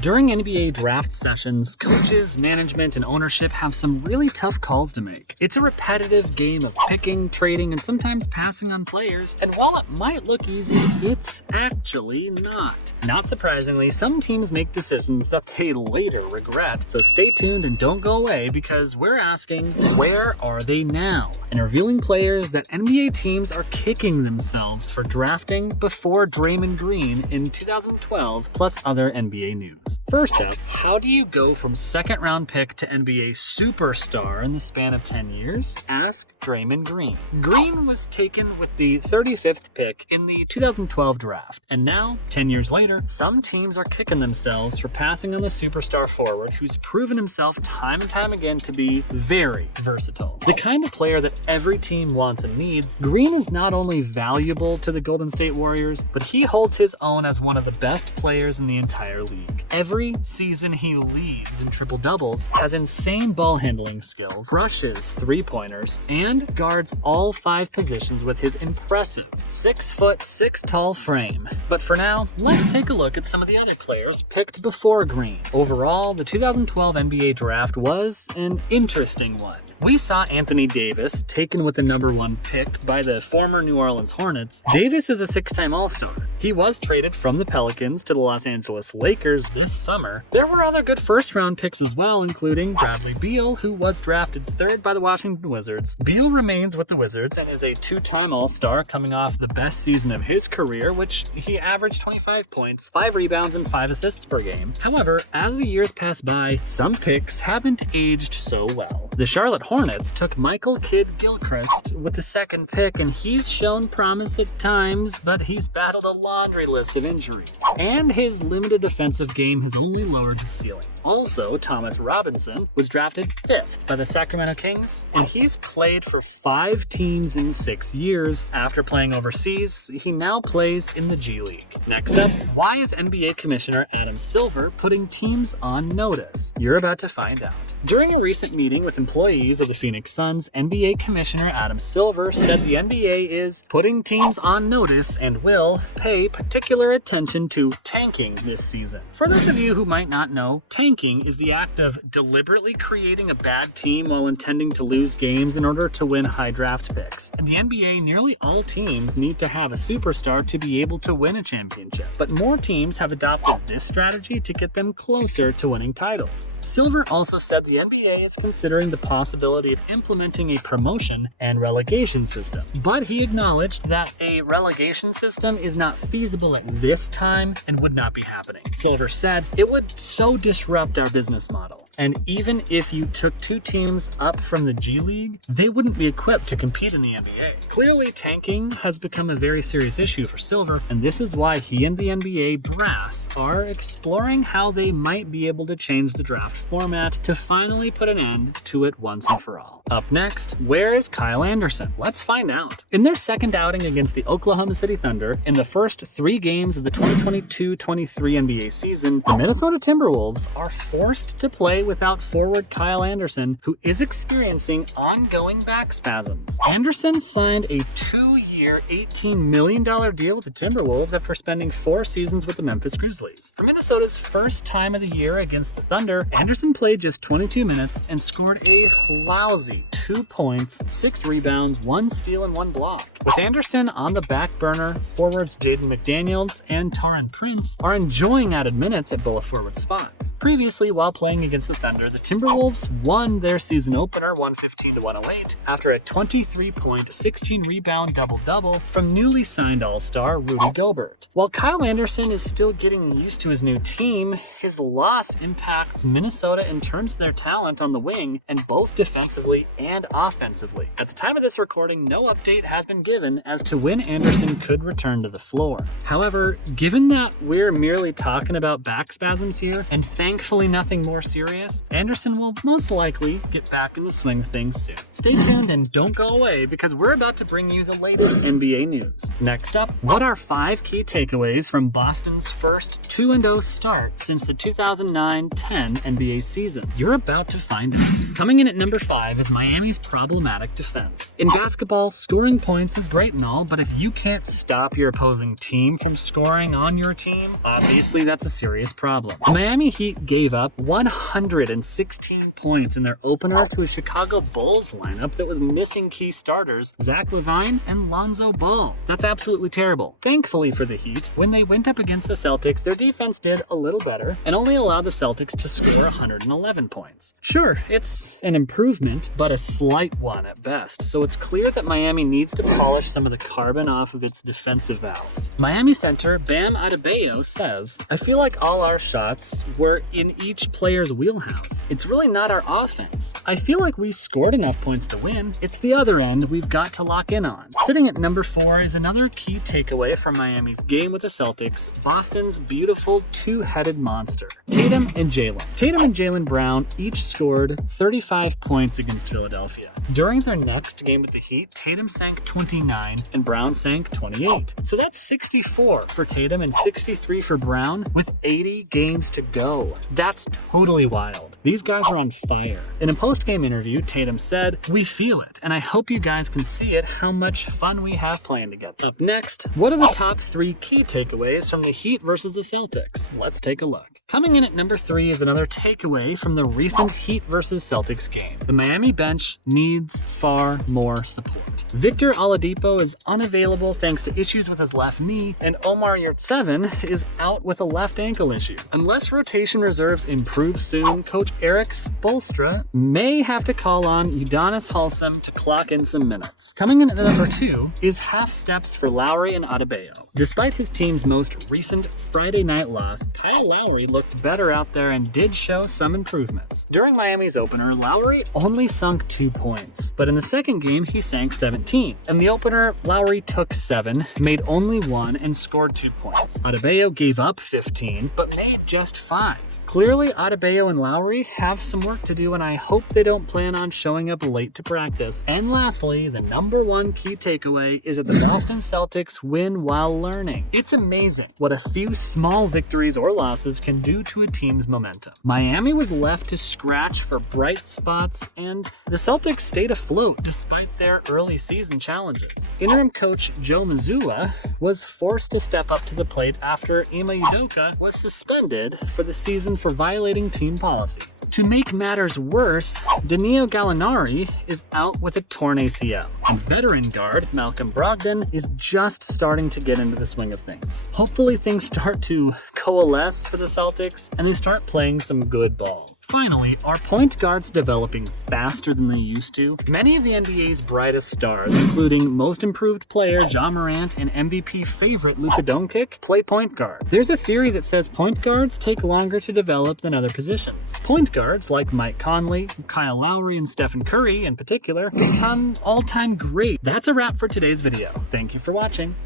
During NBA draft sessions, coaches, management, and ownership have some really tough calls to make. It's a repetitive game of picking, trading, and sometimes passing on players, and while it might look easy, it's actually not. Not surprisingly, some teams make decisions that they later regret, so stay tuned and don't go away because we're asking, where are they now? And revealing players that NBA teams are kicking themselves for drafting before Draymond Green in 2012, plus other NBA news. First up, how do you go from second round pick to NBA superstar in the span of 10 years? Ask Draymond Green. Green was taken with the 35th pick in the 2012 draft, and now, 10 years later, some teams are kicking themselves for passing on the superstar forward who's proven himself time and time again to be very versatile. The kind of player that every team wants and needs, Green is not only valuable to the Golden State Warriors, but he holds his own as one of the best players in the entire league. Every season he leads in triple-doubles, has insane ball handling skills, crushes three-pointers, and guards all 5 positions with his impressive 6'6" tall frame. But for now, let's take a look at some of the other players picked before Green. Overall, the 2012 NBA draft was an interesting one. We saw Anthony Davis taken with the number 1 pick by the former New Orleans Hornets. Davis is a 6-time All-Star. He was traded from the Pelicans to the Los Angeles Lakers this summer. There were other good first-round picks as well, including Bradley Beal, who was drafted 3rd by the Washington Wizards. Beal remains with the Wizards and is a 2-time All-Star coming off the best season of his career, which he averaged 25 points, 5 rebounds, and 5 assists per game. However, as the years pass by, some picks haven't aged so well. The Charlotte Hornets took Michael Kidd-Gilchrist with the 2nd pick, and he's shown promise at times, but he's battled a laundry list of injuries. And his limited defensive game has only lowered his ceiling. Also, Thomas Robinson was drafted 5th by the Sacramento Kings, and he's played for 5 teams in 6 years. After playing overseas, he now plays in the G League. Next up, why is NBA Commissioner Adam Silver putting teams on notice? You're about to find out. During a recent meeting with employees of the Phoenix Suns, NBA Commissioner Adam Silver said the NBA is putting teams on notice and will pay particular attention to tanking this season. For those of you who might not know, tanking is the act of deliberately creating a bad team while intending to lose games in order to win high draft picks. In the NBA, nearly all teams need to have a superstar to be able to win a championship, but more teams have adopted this strategy to get them closer to winning titles. Silver also said the NBA is considering the possibility of implementing a promotion and relegation system, but he acknowledged that a relegation system is not feasible at this time and would not be happening. Silver said, "It would so disrupt our business model, and even if you took 2 teams up from the G League, they wouldn't be equipped to compete in the NBA." Clearly, tanking has become a very serious issue for Silver, and this is why he and the NBA brass are exploring how they might be able to change the draft format to finally put an end to it once and for all. Up next, where is Kyle Anderson? Let's find out. In their second outing against the Oklahoma City Thunder in the first 3 games of the 2022-23 NBA season, the Minnesota Timberwolves are forced to play without forward Kyle Anderson, who is experiencing ongoing back spasms. Anderson signed a 2-year, $18 million deal with the Timberwolves after spending 4 seasons with the Memphis Grizzlies. For Minnesota's first time of the year against the Thunder, Anderson played just 22 minutes and scored a lousy 2 points, 6 rebounds, 1 steal, and 1 block. With Anderson on the back burner, forwards Jaden McDaniels and Taurean Prince are enjoying added minutes at both forward spots. Previously, while playing against the Thunder, the Timberwolves won their season opener 115-108 after a 23-point, 16-rebound double-double from newly signed All-Star Rudy Gobert. While Kyle Anderson is still getting used to his new team, his loss impacts Minnesota in terms of their talent on the wing and both defensively and offensively. At the time of this recording, no update has been given as to when Anderson could return to the floor. However, given that we're merely talking about back spasms here, and thankfully nothing more serious, Anderson will most likely get back in the swing of things soon. Stay tuned and don't go away because we're about to bring you the latest NBA news. Next up, what are 5 key takeaways from Boston's first 2-0 start since the 2009-10 NBA season? You're about to find out. Coming in at number 5 is Miami Miami's problematic defense. In basketball, scoring points is great and all, but if you can't stop your opposing team from scoring on your team, obviously that's a serious problem. The Miami Heat gave up 116 points in their opener to a Chicago Bulls lineup that was missing key starters Zach LaVine and Lonzo Ball. That's absolutely terrible. Thankfully for the Heat, when they went up against the Celtics, their defense did a little better and only allowed the Celtics to score 111 points. Sure, it's an improvement, but a slight one at best, so it's clear that Miami needs to polish some of the carbon off of its defensive valves. Miami center Bam Adebayo says, "I feel like all our shots were in each player's wheelhouse. It's really not our offense. I feel like we scored enough points to win. It's the other end we've got to lock in on." Sitting at number 4 is another key takeaway from Miami's game with the Celtics, Boston's beautiful two-headed monster, Tatum and Jaylen. Tatum and Jaylen Brown each scored 35 points against Philadelphia. During their next game with the Heat, Tatum sank 29 and Brown sank 28. So that's 64 for Tatum and 63 for Brown with 80 games to go. That's totally wild. These guys are on fire. In a post-game interview, Tatum said, "We feel it, and I hope you guys can see it, how much fun we have playing together." Up next, what are the top 3 key takeaways from the Heat versus the Celtics? Let's take a look. Coming in at number 3 is another takeaway from the recent Heat versus Celtics game. The Miami bench needs far more support. Victor Oladipo is unavailable thanks to issues with his left knee, and Omar Yurtseven is out with a left ankle issue. Unless rotation reserves improve soon, Coach Eric Spoelstra may have to call on Udonis Haslem to clock in some minutes. Coming in at number 2 is half steps for Lowry and Adebayo. Despite his team's most recent Friday night loss, Kyle Lowry looked better out there and did show some improvements. During Miami's opener, Lowry only sunk 2 points, but in the second game he sank 17. In the opener, Lowry took 7, made only 1, and scored 2 points. Adebayo gave up 15, but made just 5. Clearly, Adebayo and Lowry have some work to do, and I hope they don't plan on showing up late to practice. And lastly, the number 1 key takeaway is that the Boston Celtics win while learning. It's amazing what a few small victories or losses can do to a team's momentum. Miami was left to scratch for bright spots, and the Celtics stayed afloat despite their early season challenges. Interim coach Joe Mazzulla was forced to step up to the plate after Ime Udoka was suspended for the season for violating team policy. To make matters worse, Danilo Gallinari is out with a torn ACL, and veteran guard Malcolm Brogdon is just starting to get into the swing of things. Hopefully things start to coalesce for the Celtics and they start playing some good ball. Finally, are point guards developing faster than they used to? Many of the NBA's brightest stars, including most improved player Ja Morant and MVP favorite Luka Doncic, play point guard. There's a theory that says point guards take longer to develop than other positions. Point guards like Mike Conley, Kyle Lowry, and Stephen Curry in particular become all-time great. That's a wrap for today's video. Thank you for watching.